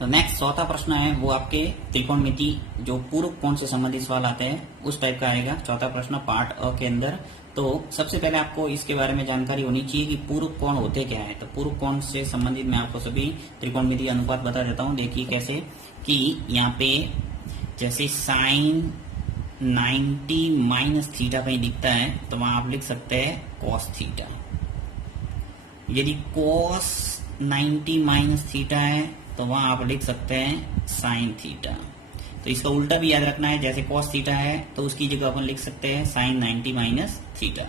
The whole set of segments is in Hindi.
तो नेक्स्ट चौथा प्रश्न है वो आपके त्रिकोणमिति जो पूर्व कोण से संबंधित सवाल आते हैं उस टाइप का आएगा। चौथा प्रश्न पार्ट अ के अंदर। तो सबसे पहले आपको इसके बारे में जानकारी होनी चाहिए कि पूर्व कोण होते क्या है। तो पूर्व कोण से संबंधित मैं आपको सभी त्रिकोणमिति अनुपात बता देता हूँ। देखिए कैसे कि यहाँ पे जैसे साइन 90 माइनस थीटा कहीं दिखता है तो वहां आप लिख सकते हैं कॉस थीटा। यदि कॉस 90 माइनस थीटा है तो वहां आप लिख सकते हैं साइन थीटा। तो इसका उल्टा भी याद रखना है, जैसे कॉस थीटा है तो उसकी जगह अपन लिख सकते हैं साइन 90 माइनस थीटा,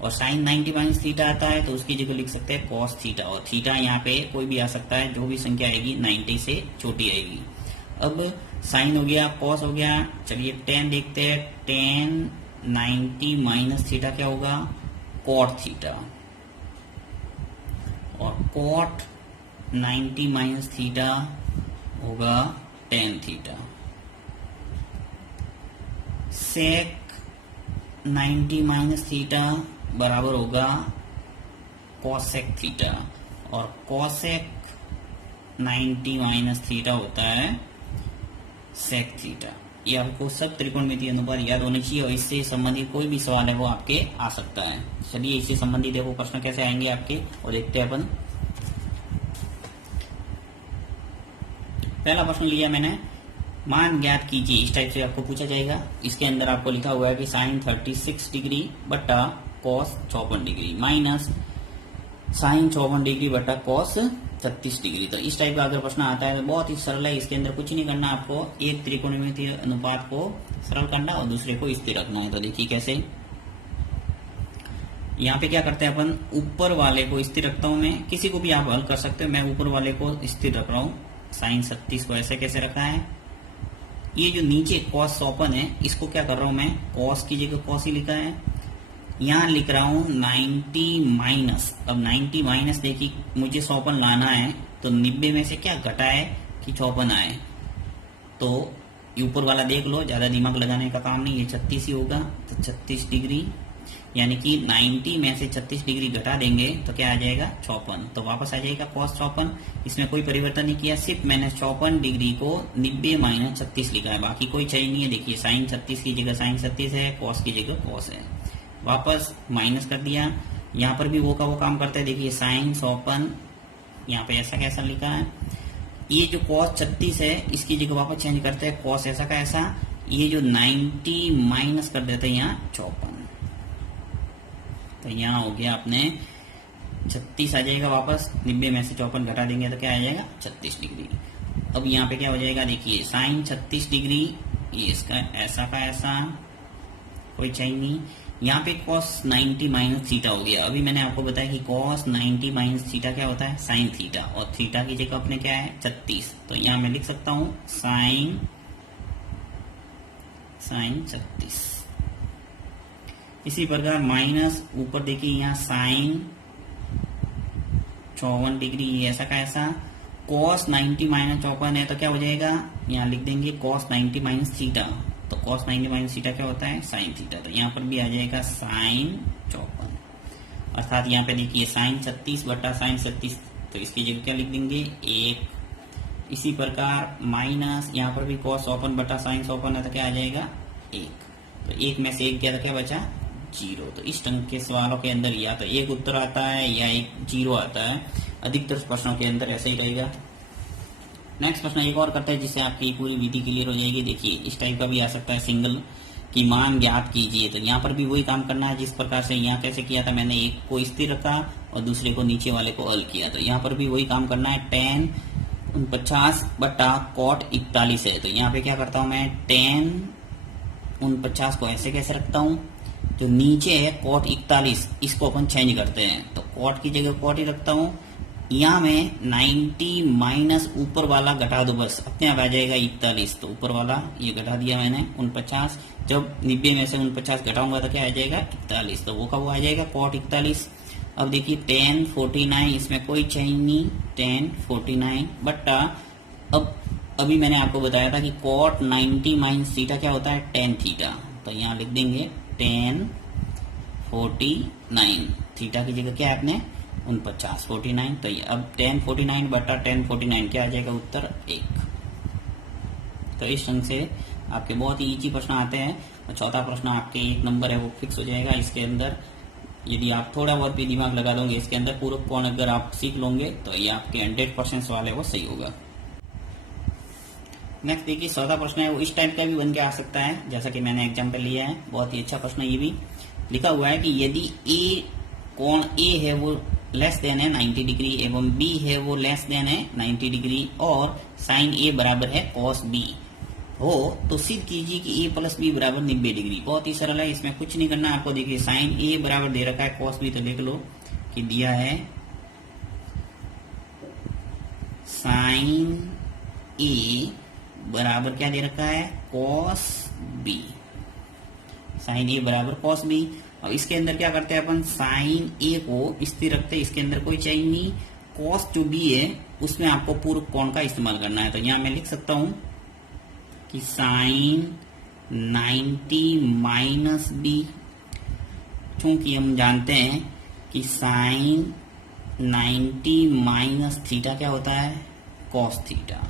और साइन 90 माइनस थीटा आता है तो उसकी जगह लिख सकते हैं कॉस थीटा। और थीटा यहाँ पे कोई भी आ सकता है, जो भी संख्या आएगी 90 से छोटी आएगी। अब साइन हो गया, कॉस हो गया, चलिए टेन देखते हैं। टेन 90 माइनस थीटा क्या होगा, कॉट थीटा, और कॉट 90 माइनस थीटा होगा टेन थीटा। सेक 90 माइनस थीटा बराबर होगा कॉसेक थीटा, और कॉसेक 90 माइनस थीटा होता है सेक थीटा। ये आपको सब त्रिकोणमितीय अनुपात याद होने चाहिए, और इससे संबंधित कोई भी सवाल है वो आपके आ सकता है। चलिए इससे संबंधित देखो प्रश्न कैसे आएंगे आपके, और देखते हैं अपन। पहला प्रश्न लिया मैंने, मान ज्ञात कीजिए, इस टाइप से आपको पूछा जाएगा। इसके अंदर आपको लिखा हुआ है कि साइन 36 डिग्री बटा cos 54 degree minus sine 54 degree बटा कॉस 36 डिग्री। तो इस टाइप का अगर प्रश्न आता है तो बहुत ही सरल है। इसके अंदर कुछ नहीं करना, आपको एक त्रिकोणमितीय अनुपात को सरल करना और दूसरे को स्थिर रखना है। तो देखिए कैसे, यहाँ पे क्या करते हैं अपन, ऊपर वाले को स्थिर रखता हूं मैं, किसी को भी आप हल कर सकते हो, मैं ऊपर वाले को स्थिर रख रहा हूं। साइन 36 को ऐसे कैसे रखा है, ये जो नीचे कॉस 54 है इसको क्या कर रहा हूं मैं, कॉस की जगह कॉस ही लिखा है। यहां लिख रहा हूं 90 माइनस। अब 90 माइनस देखिए, मुझे 54 लाना है तो 90 में से क्या घटा है कि 54 आए। तो ऊपर वाला देख लो, ज्यादा दिमाग लगाने का काम नहीं, ये 36 ही होगा। तो 36 डिग्री, यानी कि 90 में से 36 डिग्री घटा देंगे तो क्या आ जाएगा 54। तो वापस आ जाएगा cos 54। इसमें कोई परिवर्तन नहीं किया, सिर्फ मैंने 54 डिग्री को 90 माइनस 36 लिखा है, बाकी कोई चाहिए नहीं है। देखिए साइन 36 की जगह साइन 36 है, cos की जगह cos है, वापस माइनस कर दिया। यहाँ पर भी वो का वो काम करता है। देखिए साइन 54 यहाँ पे ऐसा कैसा लिखा है, ये जो cos 36 है इसकी जगह वापस चेंज करते हैं, cos ऐसा का ऐसा। ये जो 90 माइनस कर देते हैं यहाँ 54, तो यहाँ हो गया अपने 36 आ जाएगा वापस। 90 में से 54 घटा देंगे तो क्या आ जाएगा 36 डिग्री। अब यहाँ पे क्या हो जाएगा, देखिए साइन 36 डिग्री, ये इसका ऐसा का ऐसा, कोई चाहिए नहीं। यहाँ पे cos 90 माइनस थीटा हो गया। अभी मैंने आपको बताया कि cos 90 माइनस थीटा क्या होता है, साइन थीटा, और थीटा की जगह अपने क्या है 36। तो यहाँ मैं लिख सकता हूँ साइन 36। इसी प्रकार माइनस ऊपर देखिए यहाँ साइन 54 डिग्री, ये ऐसा का ऐसा। cos 90 माइनस 54 है तो क्या हो जाएगा, यहाँ लिख देंगे cos 90 माइनस थीटा। तो cos 90 माइनस थीटा क्या होता है, साइन थीटा। तो यहाँ पर भी आ जाएगा साइन 54, अर्थात यहाँ पे देखिए साइन 36 बटा साइन 36, तो इसकी जगह क्या लिख देंगे 1। इसी प्रकार माइनस यहाँ पर भी cos 54 बटा साइन 54 है तो क्या आ जाएगा 1। तो 1 में से 1 गया तो क्या बचा 0। तो इस ढंग के सवालों के अंदर या तो एक उत्तर आता है या एक 0 आता है। अधिकतर प्रश्नों के अंदर ऐसा ही रहेगा। नेक्स्ट प्रश्न एक और करते हैं जिससे आपकी पूरी विधि क्लियर हो जाएगी। देखिए इस टाइप का भी आ सकता है, सिंगल की मान ज्ञात कीजिए। तो यहाँ पर भी वही काम करना है जिस प्रकार से यहाँ कैसे किया था, मैंने एक को स्थिर रखा और दूसरे को नीचे वाले को हल किया। तो यहाँ पर भी वही काम करना है। tan 49 बटा cot 41 है, तो यहाँ पे क्या करता हूँ मैं, tan 49 को ऐसे कैसे रखता हूँ, जो नीचे है cot 41 इसको अपन चेंज करते हैं, तो cot की जगह cot ही रखता हूँ। यहाँ में 90 माइनस ऊपर वाला घटा दो, बस अपने आप आ जाएगा 41। तो ऊपर वाला ये घटा दिया मैंने 49, जब 90 में से 49 घटाऊंगा तो क्या आ जाएगा 41, तो वो का वो आ जाएगा cot 41। अब देखिए tan 49, इसमें कोई चेंज नहीं, tan 49 बटा, अब अभी मैंने आपको बताया था कि cot 90 माइनस थीटा क्या होता है tan थीटा। तो यहाँ लिख देंगे tan 49, थीटा की जगह क्या है अपने 49 49। तो ये अब 1049 बटा 1049 क्या आ जाएगा उत्तर 1। तो इस ढंग से आपके बहुत ही इजी प्रश्न आते हैं। और चौथा प्रश्न आपके 1 नंबर है वो फिक्स हो जाएगा। इसके अंदर यदि आप थोड़ा बहुत भी दिमाग लगा दोगे, इसके अंदर पूरक कोण अगर आप सीख लोगे तो ये आपके 100% सवाल है वो सही होगा। नेक्स्ट देखिए, चौथा प्रश्न है वो इस टाइप का भी बन के आ सकता है, जैसा कि मैंने एग्जाम्पल लिया है। बहुत ही अच्छा प्रश्न ये भी लिखा हुआ है कि यदि ए कोण ए है वो लेस देन है 90 डिग्री एवं बी है वो लेस देन है 90 डिग्री और साइन ए बराबर है कॉस बी हो तो सिद्ध कीजिए कि ए प्लस बी बराबर 90 डिग्री। बहुत ही सरल है, इसमें कुछ नहीं करना आपको। देखिए साइन ए बराबर दे रखा है कॉस बी, तो लिख लो कि दिया है साइन ए बराबर क्या दे रखा है कॉस बी। साइन ए बराबर कॉस बी। अब इसके अंदर क्या करते हैं अपन, साइन ए को स्थिर रखते हैं, इसके अंदर कोई चाहिए नहीं। कॉस जो बी है उसमें आपको पूरक कोण का इस्तेमाल करना है। तो यहां मैं लिख सकता हूं कि साइन 90 माइनस बी, चूंकि हम जानते हैं कि साइन 90 माइनस थीटा क्या होता है cos theta.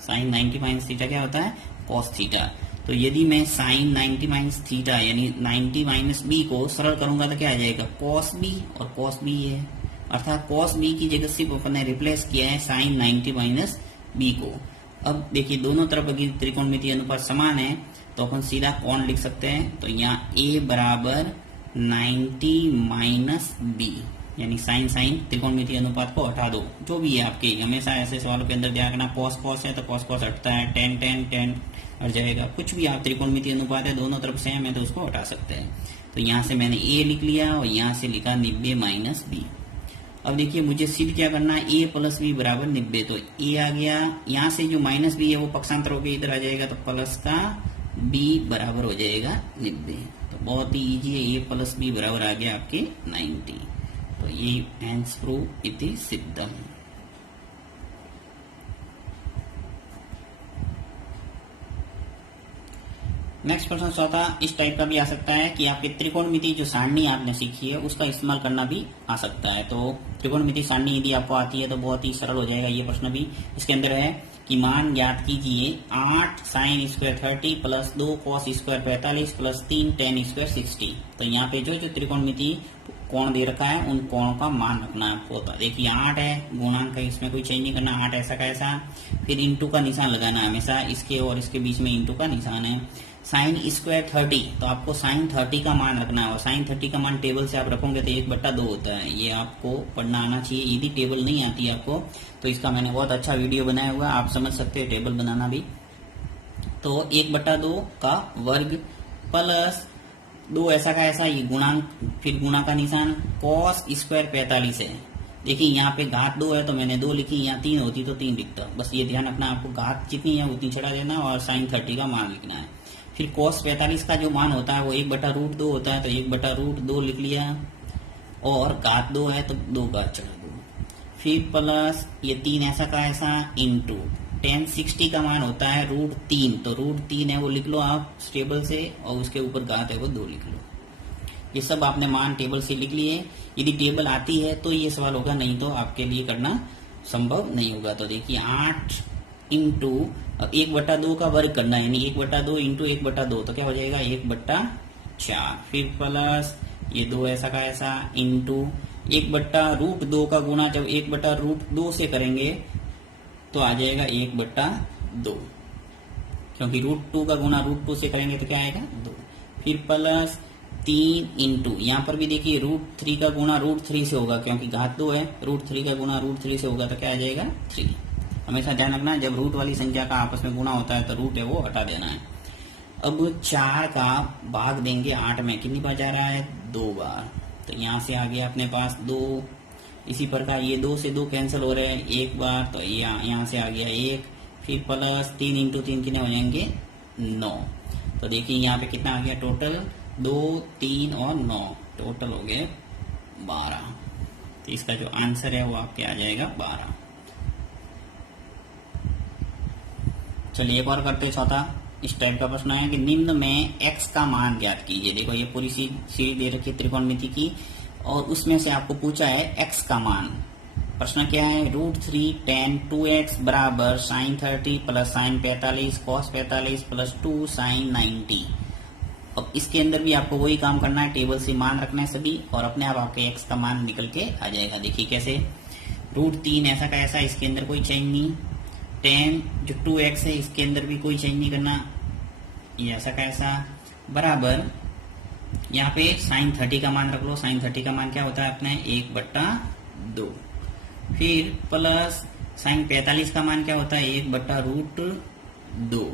Sine 90 minus theta क्या होता है कॉस थीटा। तो यदि मैं साइन 90 माइनस थीटा यानी 90 माइनस बी को सरल करूंगा तो क्या आ जाएगा कॉस बी, और कॉस बी है, अर्थात कॉस बी की जगह सिर्फ अपन ने रिप्लेस किया है साइन 90 माइनस बी को। अब देखिए दोनों तरफ अगर त्रिकोणमितीय अनुपात समान है तो अपन सीधा कोण लिख सकते हैं। तो यहाँ ए बराबर 90 माइनस बी, यानी साइन साइन त्रिकोणमितीय अनुपात को हटा दो, जो भी है आपके। हमेशा ऐसे सवालों के अंदर ध्यान रखना, कॉस कॉस है तो कॉस कॉस हटता है, टेन टेन टेन हट जाएगा। कुछ भी आप त्रिकोणमितीय अनुपात है दोनों तरफ सेम है तो उसको हटा सकते हैं। तो यहाँ से मैंने ए लिख लिया और यहाँ से लिखा 90 माइनस बी। अब देखिए मुझे सिद्ध क्या करना है, ए प्लस बी बराबर 90। तो ए आ गया, यहाँ से जो माइनस बी है वो पक्षांतर होकर इधर आ जाएगा, तो प्लस का बी बराबर हो जाएगा 90। तो बहुत ही इजी है, ए प्लस बी बराबर आ गया आपके 90। तो ये हैंस प्रूव इति सिद्धम। नेक्स्ट प्रश्न चौथा इस टाइप का भी आ सकता है कि आपके त्रिकोणमिति जो सारणी आपने सीखी है उसका इस्तेमाल करना भी आ सकता है। तो त्रिकोणमिति सारणी यदि आपको आती है तो बहुत ही सरल हो जाएगा ये प्रश्न भी। इसके अंदर है कि मान ज्ञात कीजिए 8 sine square 30 plus 2 cos square 45 plus 3 ten square 60। तो यहाँ पे जो जो त्रिकोणमिति कोण दे रखा है उन कोणों का मान रखना आपको। देखिए 8 है, गुणांक है, इसमें कोई चेंज नहीं करना, 8 ऐसा का ऐसा, फिर इंटू का निशान लगाना हमेशा, इसके और इसके बीच में इंटू का निशान है। साइन स्क्वायर 30, तो आपको साइन 30 का मान रखना है, और साइन 30 का मान टेबल से आप रखोगे तो 1/2 होता है। ये आपको पढ़ना आना चाहिए। यदि टेबल नहीं आती है आपको तो इसका मैंने बहुत अच्छा वीडियो बनाया हुआ, आप समझ सकते हैं टेबल बनाना भी। तो 1/2 का वर्ग प्लस 2 ऐसा का ऐसा, ये गुणांक, फिर गुणा का निशान, कॉस स्क्वायर 45 है। देखिए यहाँ पे घात 2 है तो मैंने 2 लिखी, यहाँ 3 होती तो 3 लिखता। बस ये ध्यान रखना, आपको घात जितनी है उतनी चढ़ा देना और साइन 30 का मान लिखना है। फिर cos 45 का जो मान होता है वो 1/√2 होता है, तो 1/√2 लिख लिया, और घात 2 है तो 2 का चढ़ा दो। फिर प्लस ये 3 ऐसा का ऐसा इंटू टेन 60 का मान होता है √3, तो √3 है वो लिख लो आप टेबल से, और उसके ऊपर घात है वो 2 लिख लो। ये सब आपने मान टेबल से लिख लिए। यदि टेबल आती है तो ये सवाल होगा, नहीं तो आपके लिए करना संभव नहीं होगा। तो देखिए 8 इंटू 1/2 का वर्ग करना है, यानी 1/2 इंटू 1/2, तो क्या हो जाएगा 1/4। फिर प्लस ये 2 ऐसा का ऐसा इंटू 1/√2 का गुणा जब 1/√2 से करेंगे तो आ जाएगा 1/2, क्योंकि √2 का गुणा √2 से करेंगे तो क्या आएगा 2। फिर प्लस 3 इंटू, यहाँ पर भी देखिए √3 का गुणा √3 से होगा, क्योंकि घात 2 है, √3 का गुणा √3 से होगा तो क्या आ जाएगा 3। हमेशा ध्यान रखना, जब रूट वाली संख्या का आपस में गुणा होता है तो रूट है वो हटा देना है। अब 4 का भाग देंगे 8 में, कितनी बार जा रहा है 2 बार, तो यहाँ से आ गया अपने पास 2। इसी प्रकार ये 2 से 2 कैंसिल हो रहे हैं 1 बार, तो यहाँ से आ गया 1। फिर प्लस 3 इंटू 3 कितने हो जाएंगे 9। तो देखिए यहाँ पे कितना आ गया टोटल 2 3 और 9, टोटल हो गए 12। तो इसका जो आंसर है वो आपके आ जाएगा 12। चलिए एक और करते हैं चौथा। इस टाइप का प्रश्न है कि निम्न में x का मान ज्ञात कीजिए। देखो ये पूरी सीरीज दे रखी है त्रिकोणमिति की, और उसमें से आपको पूछा है x का मान। प्रश्न क्या है, √3 tan 2x बराबर sin 30 plus sin 45 cos 45 plus 2 sin 90। अब इसके अंदर भी आपको वही काम करना है, टेबल से मान रखना है सभी और अपने आप आपके x का मान निकल के आ जाएगा। देखिए कैसे, √3 ऐसा का ऐसा, इसके अंदर कोई चेंज नहीं। tan जो 2x है इसके अंदर भी कोई चेंज नहीं करना, ये ऐसा का ऐसा, बराबर यहाँ पे sin 30 का मान रख लो। sin 30 का मान क्या होता है अपने 1/2। फिर प्लस sin 45 का मान क्या होता है 1/√2।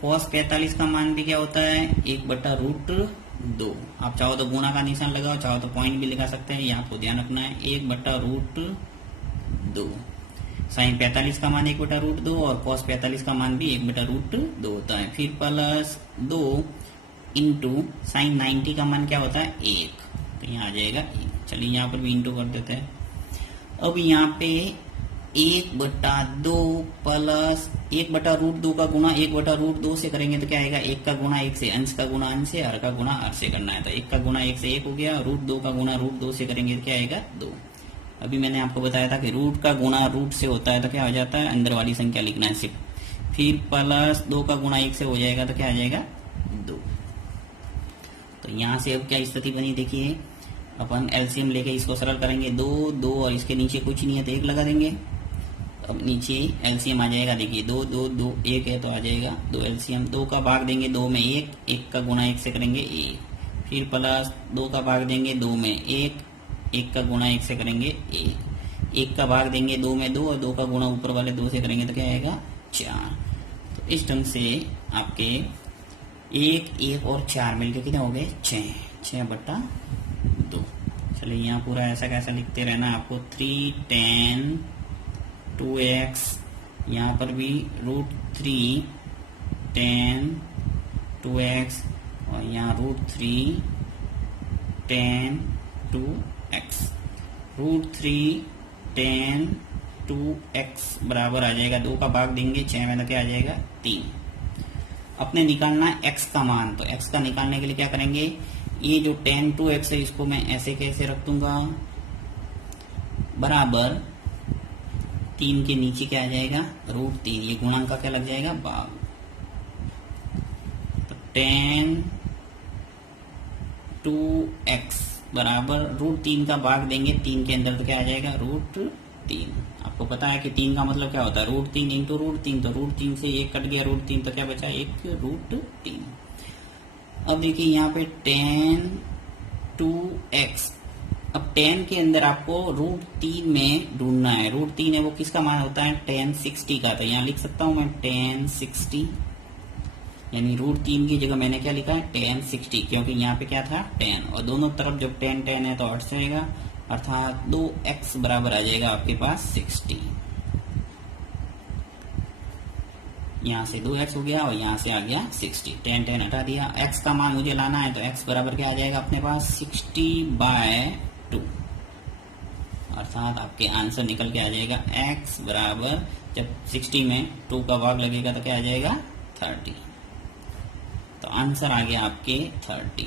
cos 45 का मान भी क्या होता है 1/√2। आप चाहो तो गुणा का निशान लगाओ, चाहो तो पॉइंट भी लगा सकते हैं, ये आपको ध्यान रखना है 1/√2। sin 45 का मान 1/√2 और cos 45 का मान भी 1/√2 होता है। फिर प्लस 2 इंटू sin 90 का मान क्या होता है 1, तो यहाँ आ जाएगा 1। चलिए यहाँ पर भी इंटू कर देते हैं। अब यहाँ पे 1/2 प्लस 1/√2 का गुणा 1/√2 से करेंगे तो क्या आएगा, 1 का गुणा 1 से, अंश का गुणा अंश से, हर का गुणा हर से करना है। तो 1 का गुणा 1 से 1 हो गया, √2 का गुणा √2 से करेंगे तो क्या आएगा 2। अभी मैंने आपको बताया था कि रूट का गुणा रूट से होता है तो क्या हो जाता है, अंदर वाली संख्या लिखना है सिर्फ। फिर प्लस 2 का गुणा 1 से हो जाएगा तो क्या आ जाएगा 2। तो यहाँ से अब क्या स्थिति बनी, देखिए अपन एलसीएम लेके इसको सरल करेंगे, 2 2 और इसके नीचे कुछ नहीं है तो 1 लगा देंगे। अब नीचे एलसीएम आ जाएगा, देखिए 2 2 2 1 है तो आ जाएगा 2 एलसीएम। 2 का भाग देंगे 2 में 1, 1 का गुणा 1 से करेंगे 1। फिर प्लस 2 का भाग देंगे 2 में 1, 1 का गुणा 1 से करेंगे 1। 1 का भाग देंगे 2 में 2 और 2 का गुणा ऊपर वाले 2 से करेंगे तो क्या आएगा 4। तो इस ढंग से आपके 1 1 और 4 मिलके कितने हो गए 6/2। चलिए यहाँ पूरा ऐसा कैसा लिखते रहना आपको। 3 tan 2x, यहाँ पर भी √3 tan 2x और यहाँ √3 tan 2x। √3 tan 2x बराबर आ जाएगा, 2 का भाग देंगे 6 में तो क्या आ जाएगा 3। अपने निकालना है x का मान, तो x का निकालने के लिए क्या करेंगे, ये जो tan 2x है इसको मैं ऐसे कैसे रख दूंगा, बराबर 3 के नीचे क्या आ जाएगा √3, ये गुणांक का क्या लग जाएगा भाग। तो tan 2x बराबर √3 का भाग देंगे 3 के अंदर तो क्या आ जाएगा √3। आपको पता है कि 3 का मतलब क्या होता है, √3 इंटू √3, तो √3 से 1 कट गया √3 तो क्या बचा 1 √3। अब देखिए यहाँ पे tan 2x, अब tan के अंदर आपको √3 में ढूंढना है। √3 है वो किसका मान होता है tan 60 का, तो यहाँ लिख सकता हूँ मैं tan 60, यानी √3 की जगह मैंने क्या लिखा है tan 60, क्योंकि यहाँ पे क्या था tan, और दोनों तरफ जब tan tan है तो हट जाएगा, अर्थात 2x बराबर आ जाएगा आपके पास 60। यहाँ से 2x हो गया और यहाँ से आ गया 60, tan tan हटा दिया। x का मान मुझे लाना है तो x बराबर क्या आ जाएगा अपने पास 60/2, अर्थात आपके आंसर निकल के आ जाएगा x बराबर, जब 60 में 2 का भाग लगेगा तो क्या आ जाएगा 30। तो आंसर आ गया आपके 30।